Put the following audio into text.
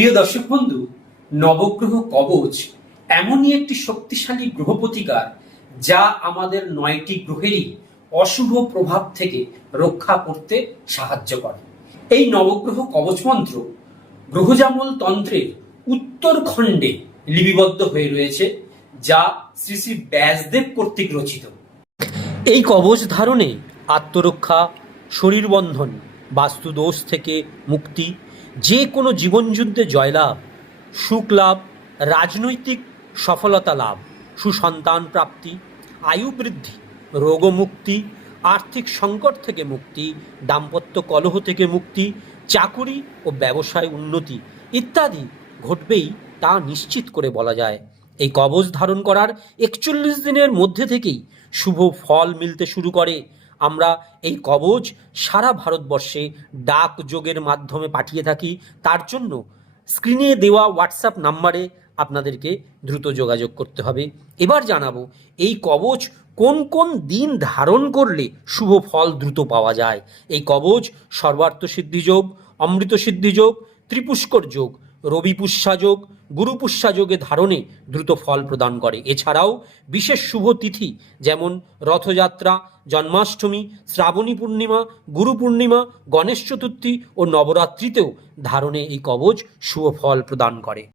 প্রিয় দর্শক বন্ধু, নবগ্রহ কবচ এমনই একটি শক্তিশালী গ্রহ প্রতিকার যা আমাদের নয়টি গ্রহেরই অশুভ প্রভাব থেকে রক্ষা করতে সাহায্য করে। এই নবগ্রহ কবচ মন্ত্র গ্রহজামল তন্ত্রের উত্তর খণ্ডে লিপিবদ্ধ হয়ে রয়েছে, যা শ্রী শ্রী ব্যাসদেব কর্তৃক রচিত। এই কবচ ধারণে আত্মরক্ষা শরীর বন্ধন বাস্তুদোষ থেকে মুক্তি যে কোনো জীবনযুদ্ধে জয়লাভ, সুখ লাভ, রাজনৈতিক সফলতা লাভ, সুসন্তান প্রাপ্তি, আয়ু বৃদ্ধি, রোগমুক্তি, আর্থিক সংকট থেকে মুক্তি, দাম্পত্য কলহ থেকে মুক্তি, চাকুরি ও ব্যবসায় উন্নতি ইত্যাদি ঘটবেই তা নিশ্চিত করে বলা যায়। এই কবচ ধারণ করার একচল্লিশ দিনের মধ্যে থেকেই শুভ ফল মিলতে শুরু করে। আমরা এই কবচ সারা ভারতবর্ষে ডাক যোগের মাধ্যমে পাঠিয়ে থাকি। তার জন্য স্ক্রিনে দেওয়া হোয়াটসঅ্যাপ নাম্বারে আপনাদেরকে দ্রুত যোগাযোগ করতে হবে। এবার জানাব, এই কবচ কোন কোন দিন ধারণ করলে শুভ ফল দ্রুত পাওয়া যায়? এই কবচ সর্বার্থ সিদ্ধি যোগ, অমৃত সিদ্ধি যোগ, ত্রিপুষ্কর যোগ রবি পুষ্যা যোগ, গুরু পুষ্যাযোগে ধারণে দ্রুত ফল প্রদান করে। এছাড়াও বিশেষ শুভ তিথি যেমন রথযাত্রা, জন্মাষ্টমী, শ্রাবণী পূর্ণিমা, গুরু পূর্ণিমা, গণেশ চতুর্থী ও নবরাত্রিতেও ধারণে এই কবচ শুভ ফল প্রদান করে।